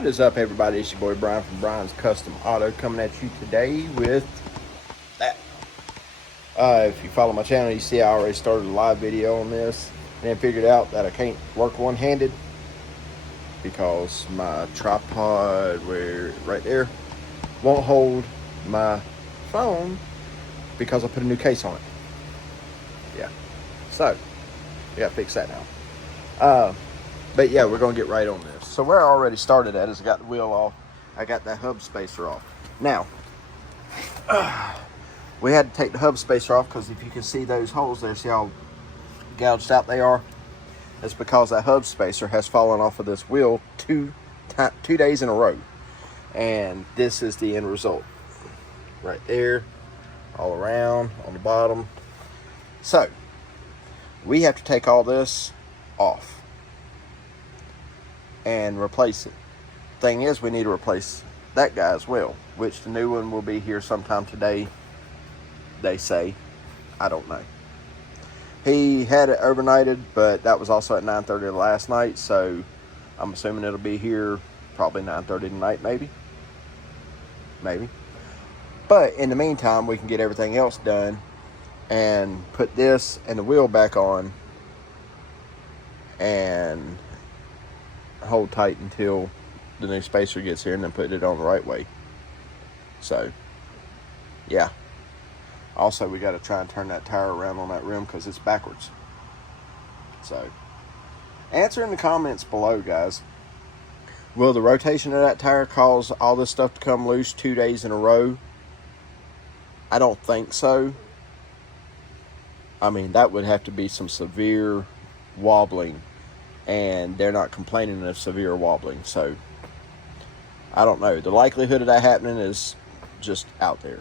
What is up, everybody? It's your boy Brian from Brian's Custom Auto coming at you today with that. If you follow my channel, you see I already started a live video on this and then figured out that I can't work one-handed because my tripod, right there, won't hold my phone because I put a new case on it. Yeah, so we gotta fix that now. But yeah, we're gonna get right on this. So where I already started at is I got the wheel off. I got that hub spacer off. Now, we had to take the hub spacer off because if you can see those holes there, see how gouged out they are? It's because that hub spacer has fallen off of this wheel two days in a row. And this is the end result. Right there, all around, on the bottom. So, we have to take all this off and replace it. Thing is, we need to replace that guy as well, which the new one will be here sometime today, they say. I don't know. He had it overnighted, but that was also at 9:30 last night, so I'm assuming it'll be here probably 9:30 tonight, maybe. But in the meantime, we can get everything else done and put this and the wheel back on and hold tight until the new spacer gets here and then put it on the right way. So, yeah. Also, we got to try and turn that tire around on that rim because it's backwards. So, answer in the comments below, guys. Will the rotation of that tire cause all this stuff to come loose 2 days in a row? I don't think so. I mean, that would have to be some severe wobbling, and they're not complaining of severe wobbling, so I don't know. The likelihood of that happening is just out there.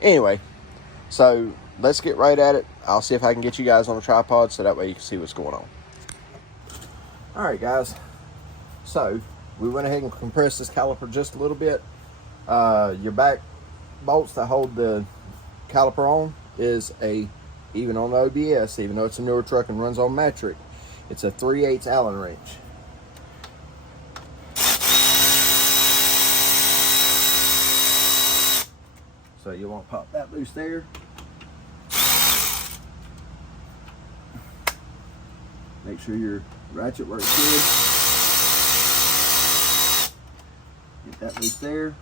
Anyway, so let's get right at it. I'll see if I can get you guys on a tripod so that way you can see what's going on. Alright guys, so we went ahead and compressed this caliper just a little bit. Your back bolts that hold the caliper on is even on the OBS, even though it's a newer truck and runs on metric, it's a 3/8 Allen wrench. So you want to pop that loose there. Make sure your ratchet works good. Get that loose there.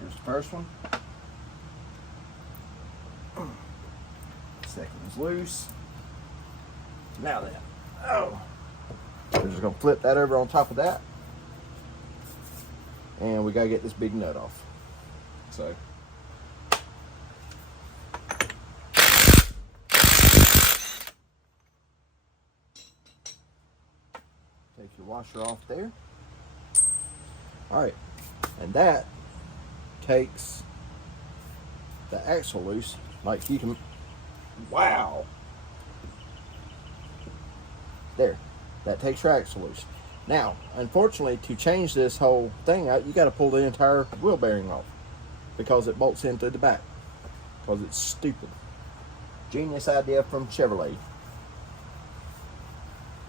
There's the first one. Second is loose. Now then, we're just gonna flip that over on top of that, and we gotta get this big nut off. So, take your washer off there. All right, and that takes the axle loose. Like you can, wow. There, that takes your axle loose. Now, unfortunately, to change this whole thing out, you got to pull the entire wheel bearing off because it bolts in through the back. Because it's stupid. Genius idea from Chevrolet.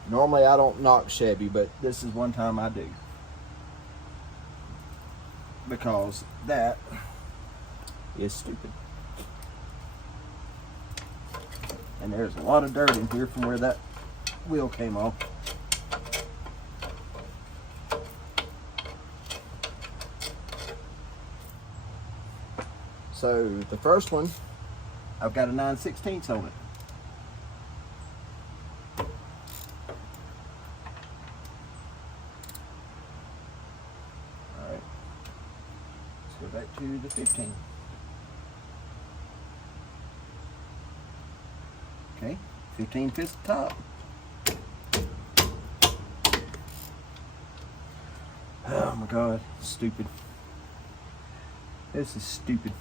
Normally, I don't knock Chevy, but this is one time I do. Because that is stupid. And there's a lot of dirt in here from where that wheel came off. So the first one, I've got a 9/16 on it. All right, let's go back to the 15. Okay, 15 fits the top. Oh my God, stupid. This is stupid.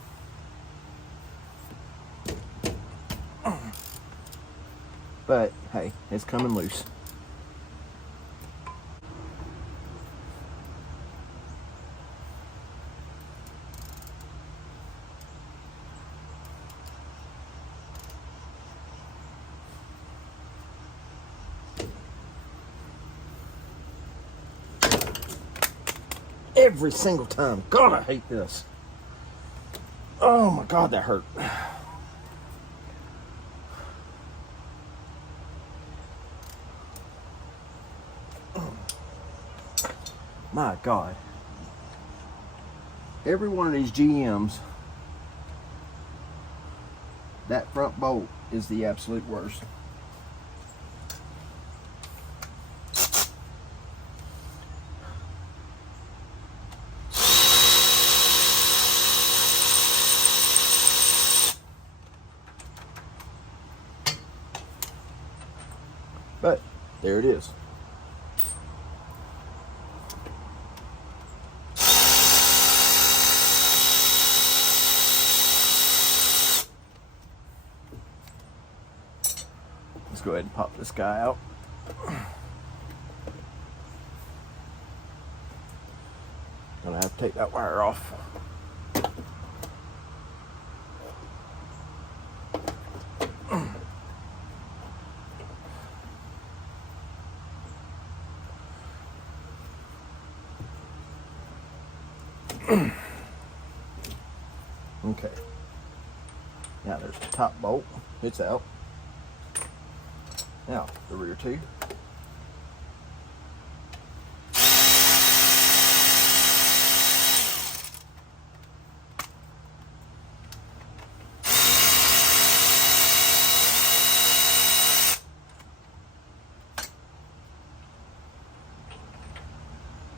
But hey, it's coming loose. every single time. God, I hate this. Oh my God, that hurt. My God. Every one of these GMs, that front bolt is the absolute worst. But there it is. Let's go ahead and pop this guy out. Gonna have to take that wire off. Okay. Now there's the top bolt. It's out. Now the rear two.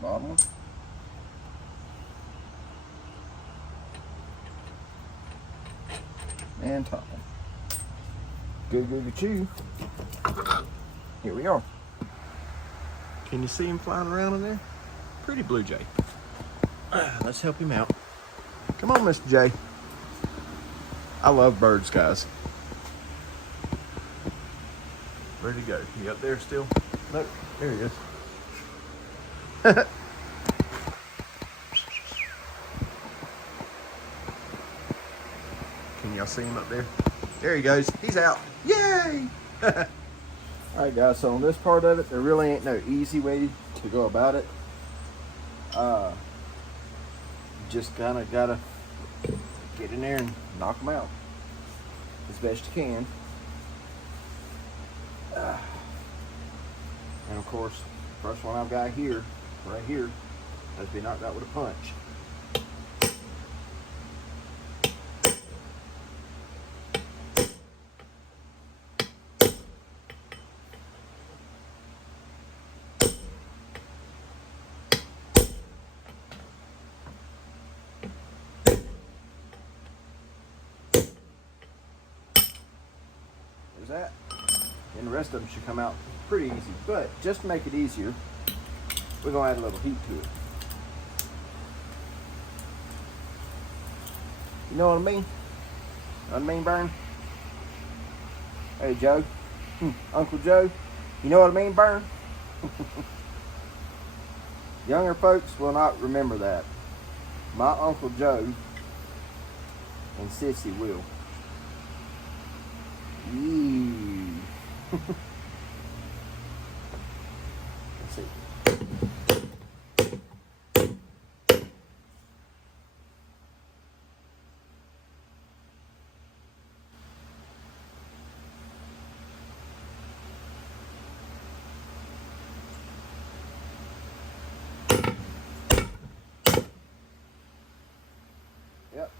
Bottom one. And top one. Good, good, good, chew. Here we are. Can you see him flying around in there? Pretty blue jay. Let's help him out. Come on, Mr. J. I love birds, guys. Where'd he go? He up there still? Nope, there he is. Can y'all see him up there? There he goes. He's out. Yay! Alright guys, so on this part of it, there really ain't no easy way to go about it. Just kind of gotta get in there and knock them out as best you can. And of course, first one I've got here, right here, has been knocked out with a punch. There's that. And the rest of them should come out pretty easy. But just to make it easier, we're going to add a little heat to it. You know what I mean? Know what I mean, Burn? Hey, Joe. Uncle Joe. You know what I mean, Burn? Younger folks will not remember that. My Uncle Joe and Sissy will. Eee. Let's see. Yep.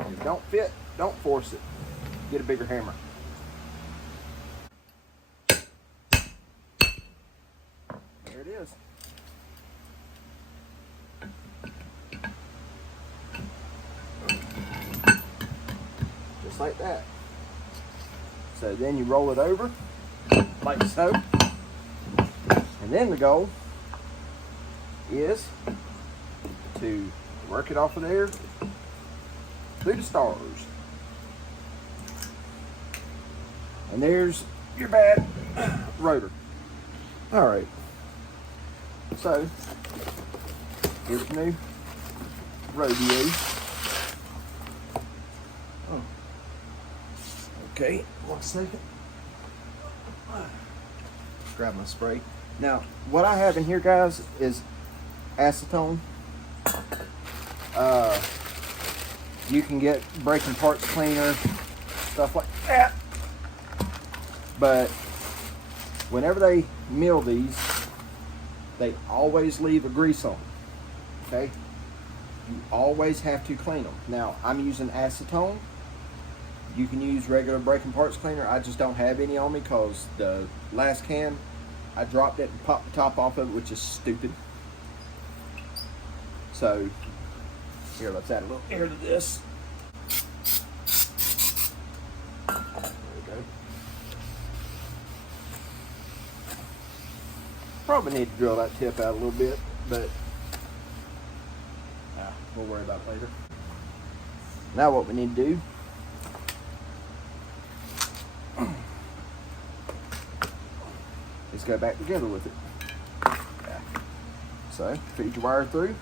If it don't fit, don't force it. Get a bigger hammer. There it is. Just like that. So then you roll it over, like so. And then the goal is to work it off of there through the stars. And there's your bad rotor. All right. So here's the new rodeo. Oh. Okay, 1 second. Grab my spray. Now, what I have in here, guys, is acetone. You can get braking parts cleaner, stuff like that. But whenever they mill these, they always leave a grease on them, okay? You always have to clean them. Now, I'm using acetone. You can use regular braking parts cleaner. I just don't have any on me because the last can, I dropped it and popped the top off of it, which is stupid. So, here, let's add a little air to this. There we go. Probably need to drill that tip out a little bit, but we'll worry about it later. Now what we need to do is go back together with it. Yeah. So, feed your wire through,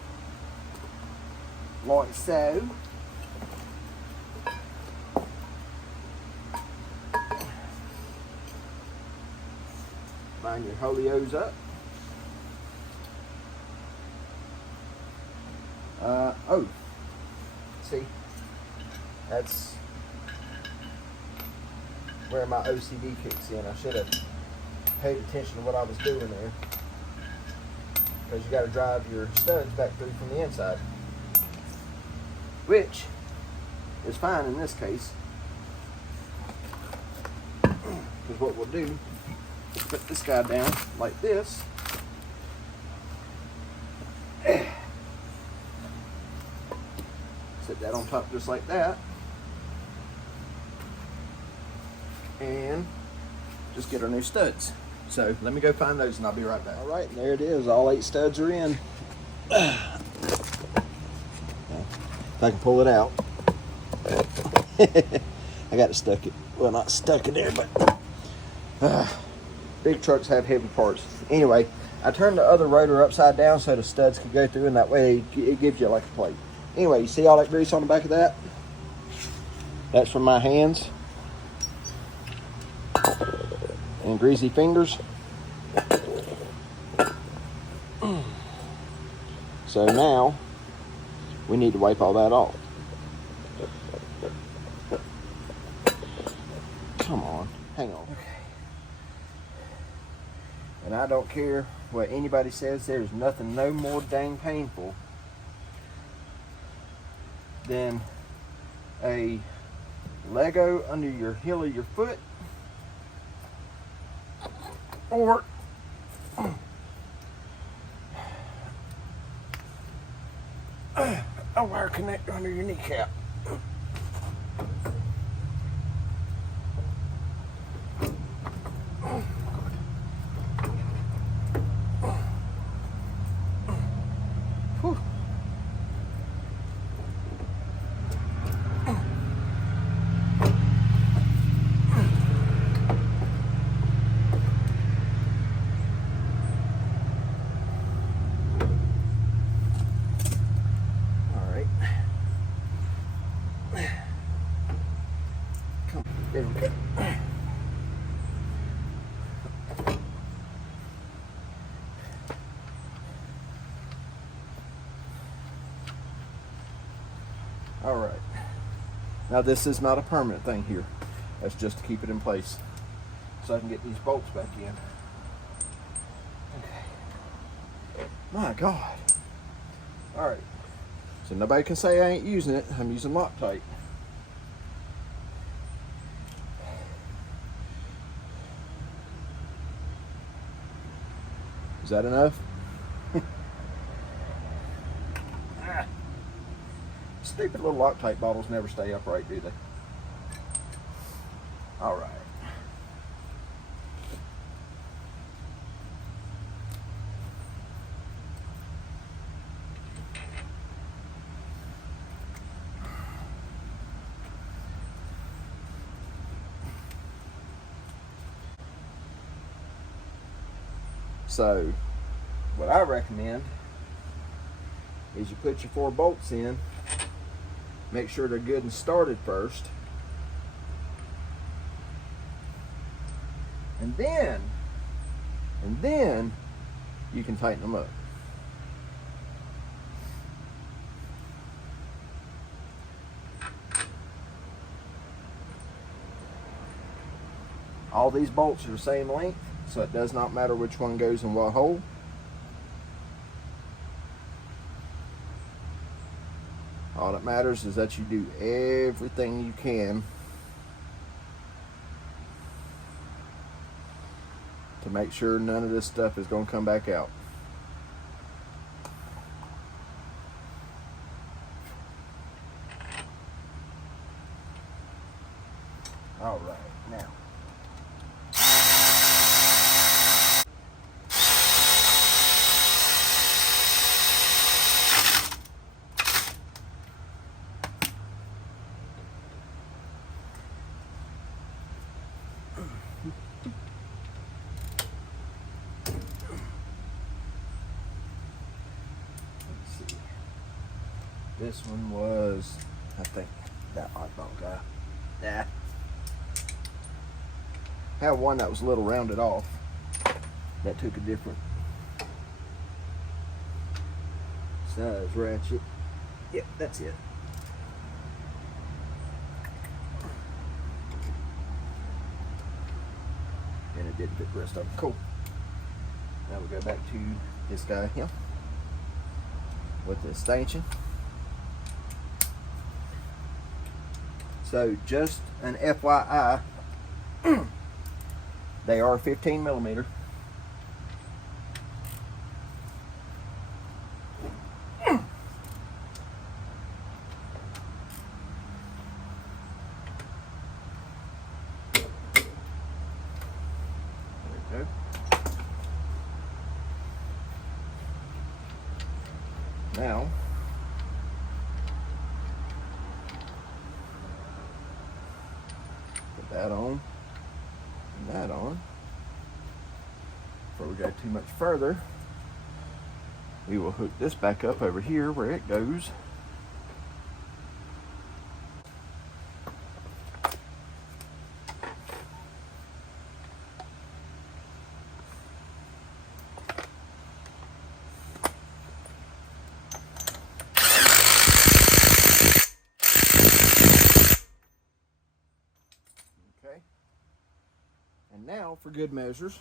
like so. Line your holios up. Oh, see, that's where my OCD kicks in. I should have paid attention to what I was doing there, because you got to drive your studs back through from the inside, which is fine in this case, because what we'll do is put this guy down like this. Set that on top just like that, and just get our new studs. So let me go find those and I'll be right back. All right, and there it is. All 8 studs are in. If I can pull it out. I got it stuck it. Well, not stuck in there, but big trucks have heavy parts. Anyway, I turned the other rotor upside down so the studs could go through, and that way it gives you like a plate. Anyway, you see all that grease on the back of that? That's from my hands and greasy fingers. So now we need to wipe all that off. Come on, hang on. Okay. And I don't care what anybody says, there's nothing no more dang painful than a Lego under your heel of your foot, or a wire connector under your kneecap. There we go. All right. Now this is not a permanent thing here. That's just to keep it in place so I can get these bolts back in. Okay. My God. All right. So nobody can say I ain't using it. I'm using Loctite. Is that enough? Stupid little Loctite bottles never stay upright, do they? All right. So, what I recommend is you put your 4 bolts in, make sure they're good and started first, and then you can tighten them up. All these bolts are the same length, so it does not matter which one goes in what hole. All that matters is that you do everything you can to make sure none of this stuff is going to come back out. All right, now. Let's see. This one was, I think, that oddball guy. Nah. Had one that was a little rounded off. That took a different size ratchet. Yep, that's it. And it did fit the rest of them. Cool. Now we go back to this guy here with the stanchion. So just an FYI, they are 15 millimeter. There we go. Now, put that on and that on. Before we go too much further, we will hook this back up over here where it goes. Okay. And now, for good measures,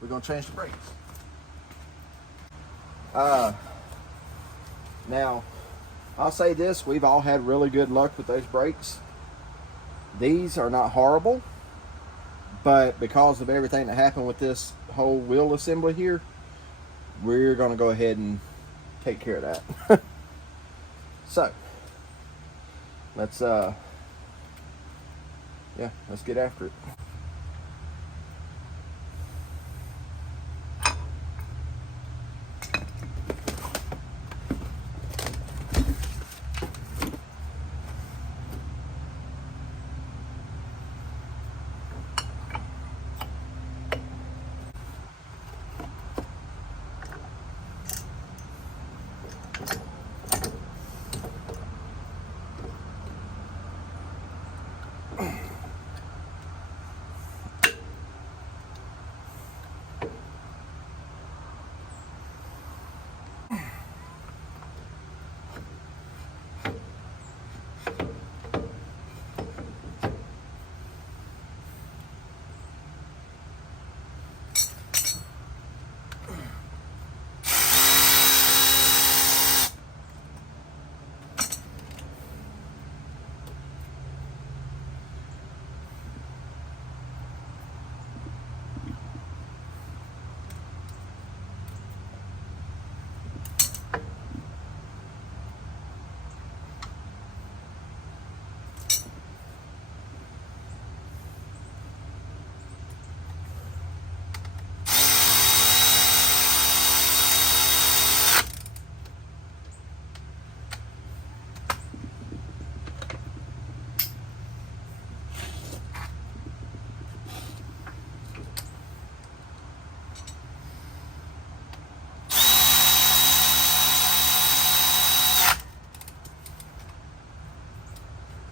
we're going to change the brakes. Now, I'll say this, we've all had really good luck with those brakes. These are not horrible, but because of everything that happened with this whole wheel assembly here, we're going to go ahead and take care of that. So, let's get after it.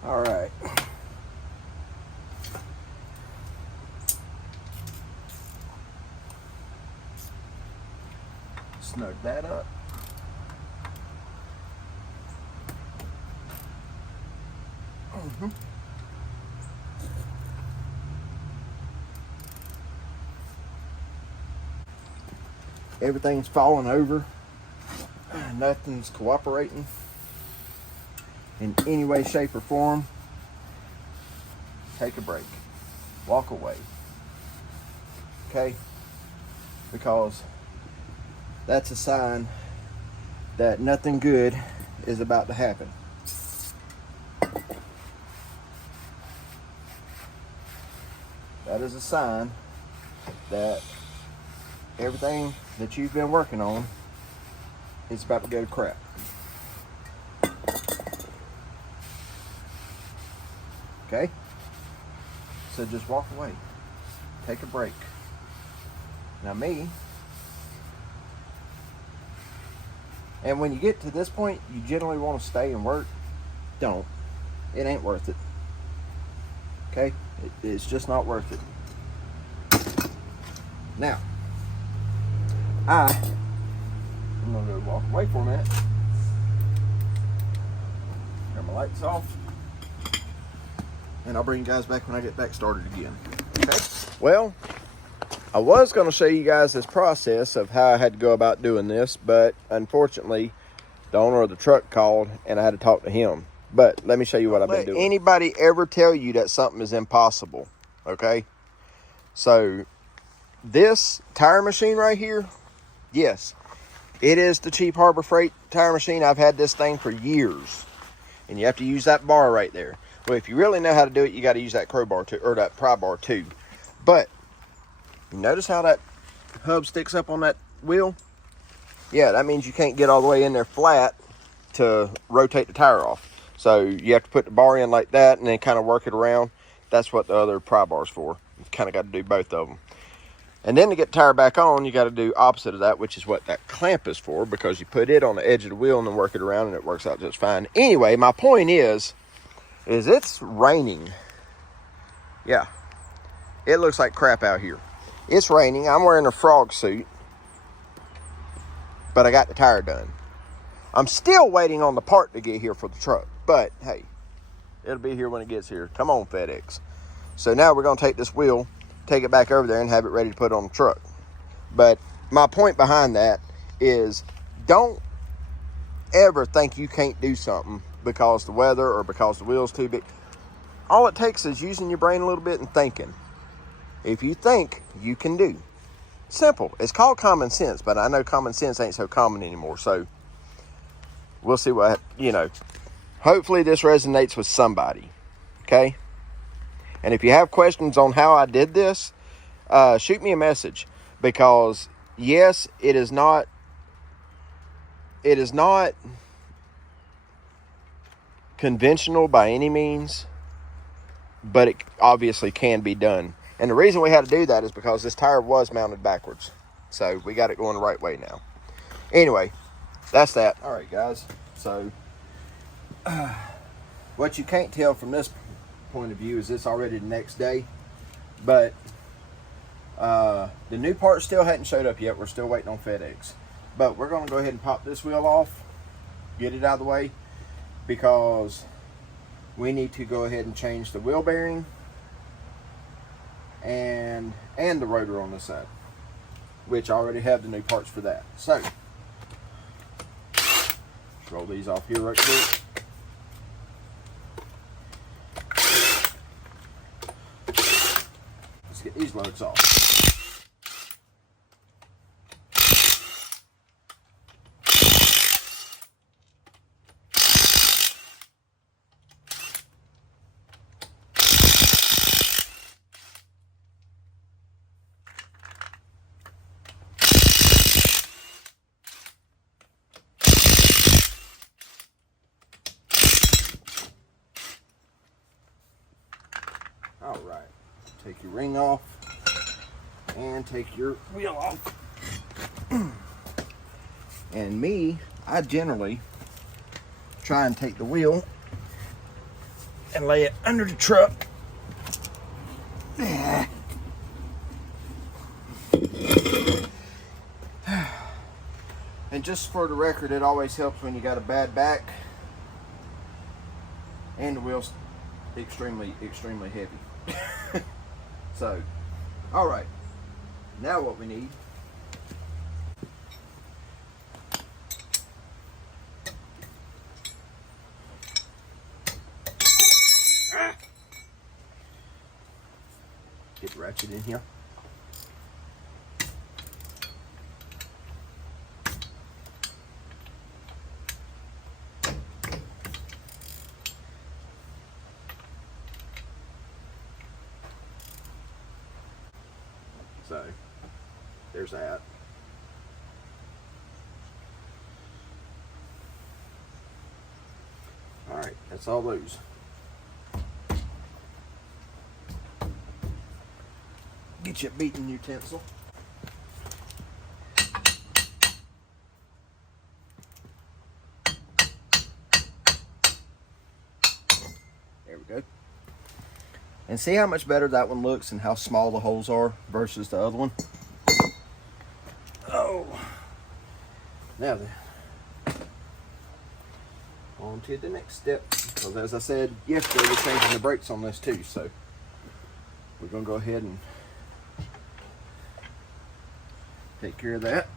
All right. Snug that up. everything's falling over, nothing's cooperating in any way, shape, or form, take a break. Walk away. Okay? Because that's a sign that nothing good is about to happen. That is a sign that everything that you've been working on is about to go to crap. Okay? So just walk away. Take a break. Now me, and when you get to this point, you generally want to stay and work. Don't. It ain't worth it. Okay? It's just not worth it. Now, I'm going to go walk away for a minute. Turn my lights off. And I'll bring you guys back when I get back started again. Okay? Well, I was going to show you guys this process of how I had to go about doing this, but unfortunately, the owner of the truck called and I had to talk to him. But let me show you what I've been doing. Anybody ever tell you that something is impossible? Okay? So, this tire machine right here, yes, it is the cheap Harbor Freight tire machine. I've had this thing for years. And you have to use that bar right there. Well, if you really know how to do it, you got to use that crowbar too, or that pry bar too. But you notice how that hub sticks up on that wheel? Yeah, that means you can't get all the way in there flat to rotate the tire off. So you have to put the bar in like that and then kind of work it around. That's what the other pry bar's for. You kind of got to do both of them. And then to get the tire back on, you got to do opposite of that, which is what that clamp is for, because you put it on the edge of the wheel and then work it around and it works out just fine. Anyway, my point is it's raining. Yeah, it looks like crap out here. It's raining. I'm wearing a frog suit, but I got the tire done. I'm still waiting on the part to get here for the truck, but hey, it'll be here when it gets here. Come on, FedEx. So now we're going to take this wheel, take it back over there and have it ready to put on the truck. But my point behind that is, don't ever think you can't do something because the weather or because the wheel's too big. All it takes is using your brain a little bit and thinking. If you think, you can do. Simple. It's called common sense, but I know common sense ain't so common anymore. So we'll see what, hopefully this resonates with somebody. Okay? And if you have questions on how I did this, shoot me a message, because yes, it is not conventional by any means, but it obviously can be done. And the reason we had to do that is because this tire was mounted backwards. So we got it going the right way now. Anyway, that's that. All right, guys. So what you can't tell from this point of view is it's already the next day. But the new part still hadn't showed up yet. We're still waiting on FedEx. But we're going to go ahead and pop this wheel off, get it out of the way, because we need to go ahead and change the wheel bearing and the rotor on this side, which I already have the new parts for that. So let's roll these off here right quick. Let's get these loads off. All right, take your ring off and take your wheel off. And me, I generally try and take the wheel and lay it under the truck. And just for the record, it always helps when you got a bad back and the wheel's extremely heavy. So, all right, now what we need get the ratchet in here. So there's that. All right, that's all those. Get your beating utensil. There we go. And see how much better that one looks and how small the holes are versus the other one. Oh. Now then, on to the next step. Because as I said yesterday, we're changing the brakes on this too. So we're going to go ahead and take care of that.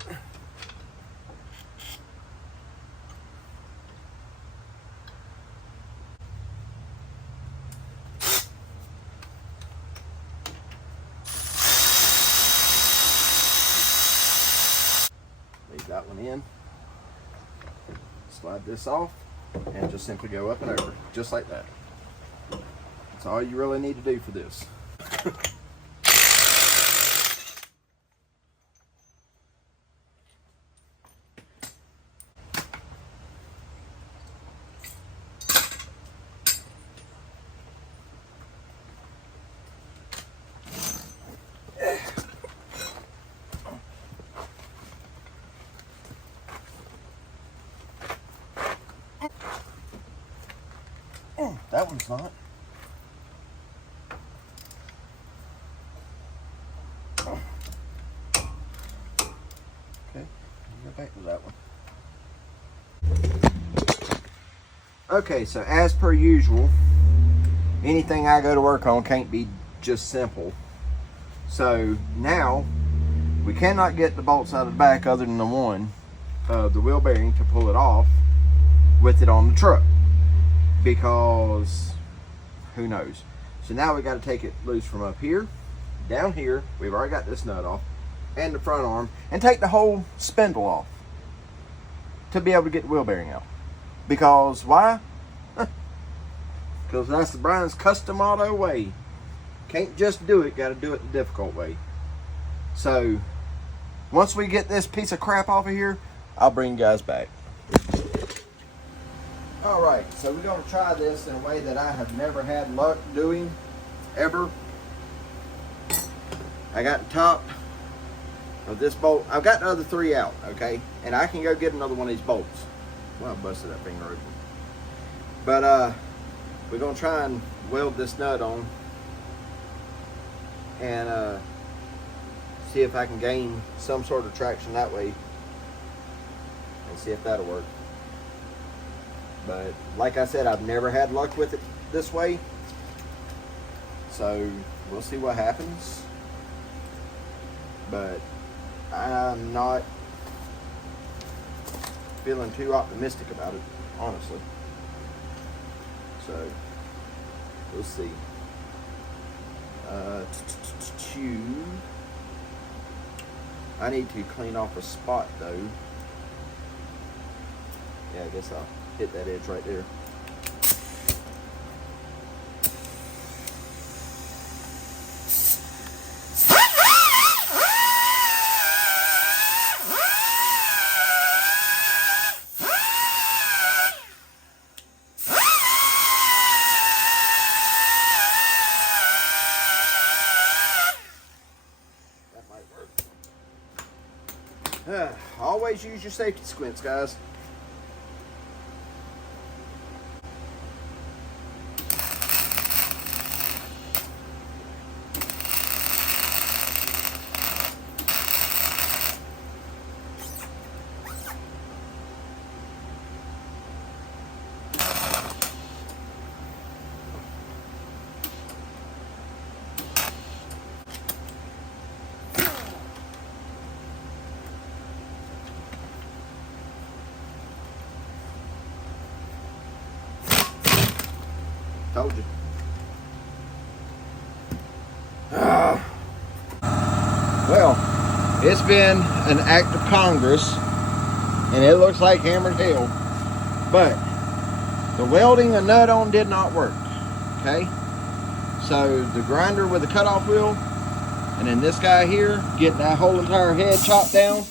Leave that one in. Slide this off and just simply go up and over, just like that. That's all you really need to do for this. That one's not. Okay, go back to that one. Okay, so as per usual, anything I go to work on can't be just simple. So now, we cannot get the bolts out of the back other than the one, the wheel bearing, to pull it off with it on the truck. Because who knows. So now we got to take it loose from up here, down here. We've already got this nut off, and the front arm, and take the whole spindle off to be able to get the wheel bearing out. Because why? Because that's the Brian's custom auto way. Can't just do it, got to do it the difficult way. So once we get this piece of crap off of here, I'll bring you guys back. Alright, so we're going to try this in a way that I have never had luck doing, ever. I got the top of this bolt. I've got the other three out, okay? And I can go get another one of these bolts. Well, I busted that finger open. But we're going to try and weld this nut on. And see if I can gain some sort of traction that way. And see if that'll work. But like I said, I've never had luck with it this way. So we'll see what happens. But I'm not feeling too optimistic about it, honestly. So we'll see. I need to clean off a spot though. Yeah, I guess I'll hit that edge right there. That might work. Always use your safety squints, guys. Told you. It's been an act of Congress, and it looks like hammered hell, but the welding a nut on did not work, okay? So the grinder with the cutoff wheel, and then this guy here, getting that whole entire head chopped down,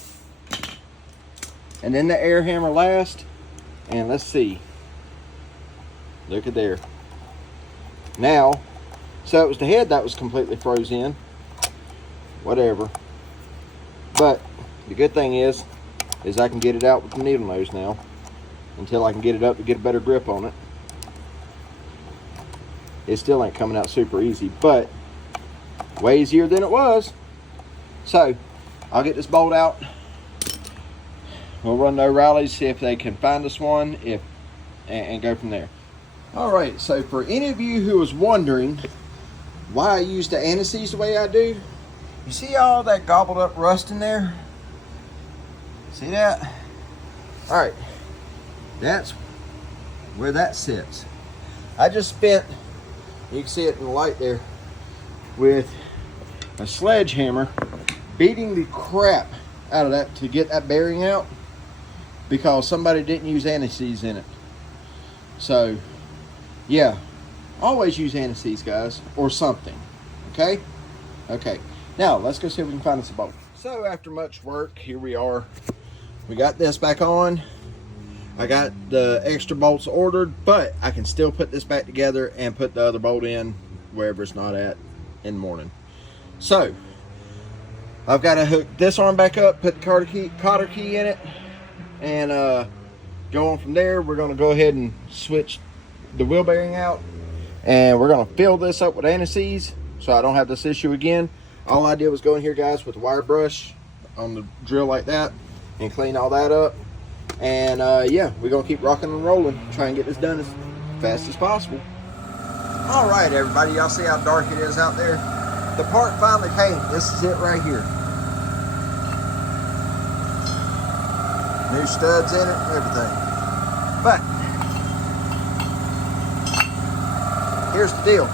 and then the air hammer last, and let's see. Look at there. Now, so it was the head that was completely froze in. Whatever. But the good thing is I can get it out with the needle nose now until I can get it up to get a better grip on it. It still ain't coming out super easy, but way easier than it was. So I'll get this bolt out. We'll run no rallies, see if they can find us one, and go from there. All right, so for any of you who was wondering why I use the anti-seize the way I do, you see all that gobbled up rust in there? See that? All right, that's where that sits. I just spent, you can see it in the light there, with a sledgehammer beating the crap out of that to get that bearing out because somebody didn't use anti-seize in it. So yeah, always use anti-seize, guys, or something. Okay? Okay. Now, let's go see if we can find us a bolt. So, after much work, here we are. We got this back on. I got the extra bolts ordered, but I can still put this back together and put the other bolt in wherever it's not at in the morning. So, I've got to hook this arm back up, put the cotter key in it, and go on from there. We're going to go ahead and switch the wheel bearing out, and we're going to fill this up with anti-seize so I don't have this issue again. All I did was go in here, guys, with a wire brush on the drill like that and clean all that up. And yeah, we're going to keep rocking and rolling, try and get this done as fast as possible. All right, everybody, y'all see how dark it is out there? The part finally came. This is it right here. New studs in it and everything. But here's the deal.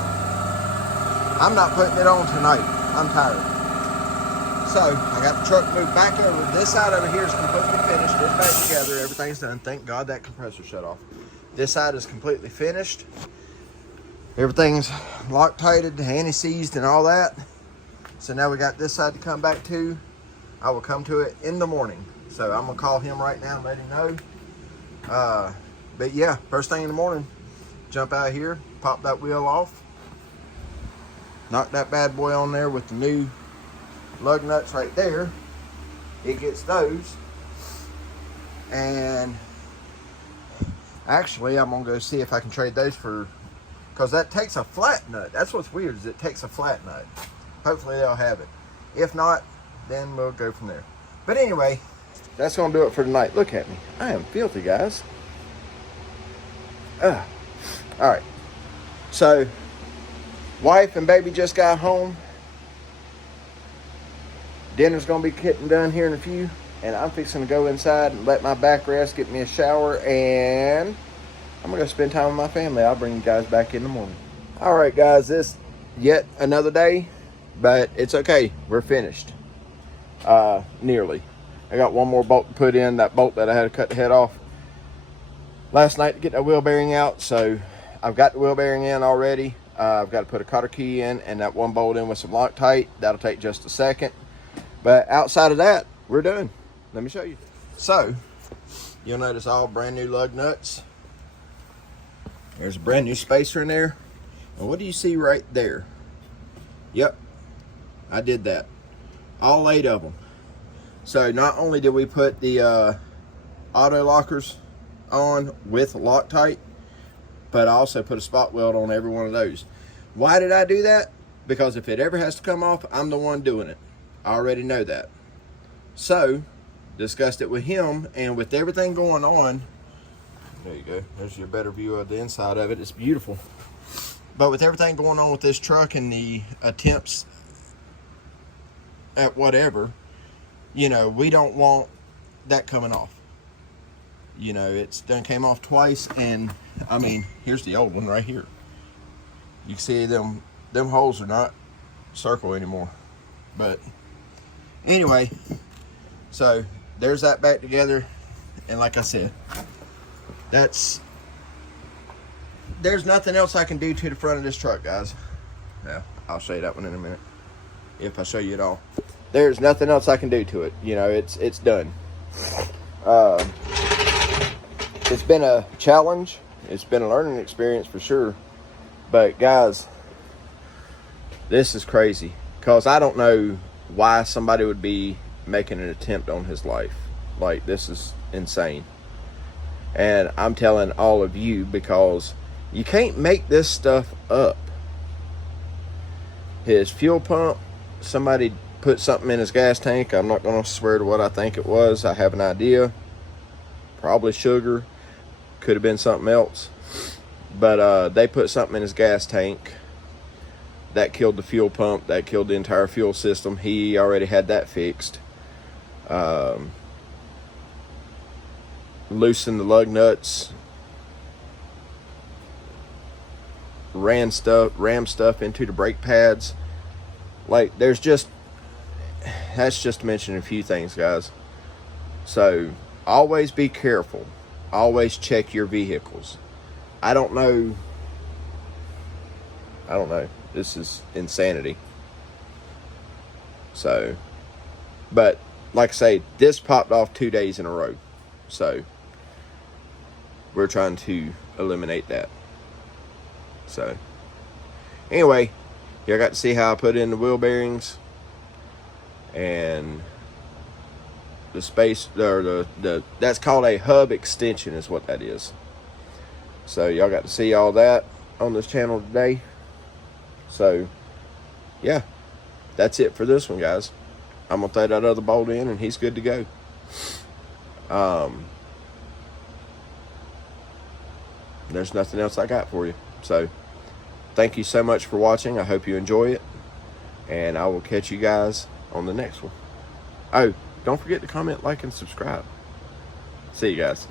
I'm not putting it on tonight. I'm tired. So I got the truck moved back over. This side over here is completely finished. It's back together. Everything's done. Thank God that compressor shut off. This side is completely finished. Everything's Loctited, anti-seized, and all that. So now we got this side to come back to. I will come to it in the morning. So I'm gonna call him right now and let him know. But yeah, first thing in the morning, jump out here, pop that wheel off, knock that bad boy on there with the new lug nuts right there. It gets those. And actually, I'm gonna go see if I can trade those for, because that takes a flat nut. That's what's weird, is it takes a flat nut. Hopefully they'll have it. If not, then we'll go from there. But anyway, that's gonna do it for tonight. Look at me. I am filthy, guys. All right. So, wife and baby just got home. Dinner's gonna be getting done here in a few, and I'm fixing to go inside and let my back rest, get me a shower, and I'm gonna go spend time with my family. I'll bring you guys back in the morning. All right, guys, this yet another day, but it's okay. We're finished. Nearly. I got one more bolt to put in, that bolt that I had to cut the head off last night to get that wheel bearing out. So I've got the wheel bearing in already. I've got to put a cotter key in and that one bolt in with some Loctite. That'll take just a second. But outside of that, we're done. Let me show you. So you'll notice all brand new lug nuts. There's a brand new spacer in there. And what do you see right there? Yep, I did that. All 8 of them. So not only did we put the auto lockers on with Loctite, but I also put a spot weld on every one of those. Why did I do that? Because if it ever has to come off, I'm the one doing it. I already know that. So discussed it with him, and with everything going on, there you go, there's your better view of the inside of it. It's beautiful. But with everything going on with this truck and the attempts at whatever, you know, we don't want that coming off. You know, it's done came off twice, and I mean, here's the old one right here. You can see them holes are not circle anymore. But Anyway, so there's that back together. And like I said, there's nothing else I can do to the front of this truck, guys. Yeah, I'll show you that one in a minute, if I show you it all. There's nothing else I can do to it. You know, it's done. It's been a challenge. It's been a learning experience for sure. But guys, this is crazy, because I don't know why somebody would be making an attempt on his life. Like, this is insane. And I'm telling all of you, because you can't make this stuff up. His fuel pump, somebody put something in his gas tank. I'm not going to swear to what I think it was. I have an idea. Probably sugar. Could have been something else. But they put something in his gas tank. That killed the fuel pump. That killed the entire fuel system. He already had that fixed. Loosened the lug nuts. Rammed stuff into the brake pads. Like, that's just to mention a few things, guys. So always be careful. Always check your vehicles. I don't know. This is insanity. So, but like I say, this popped off 2 days in a row. So we're trying to eliminate that. So anyway, y'all got to see how I put in the wheel bearings and the space, or the that's called a hub extension is what that is. So y'all got to see all that on this channel today. So yeah, that's it for this one, guys. I'm gonna throw that other bolt in and he's good to go. There's nothing else I got for you. So thank you so much for watching. I hope you enjoy it, and I will catch you guys on the next one. Oh, don't forget to comment, like, and subscribe. See you guys.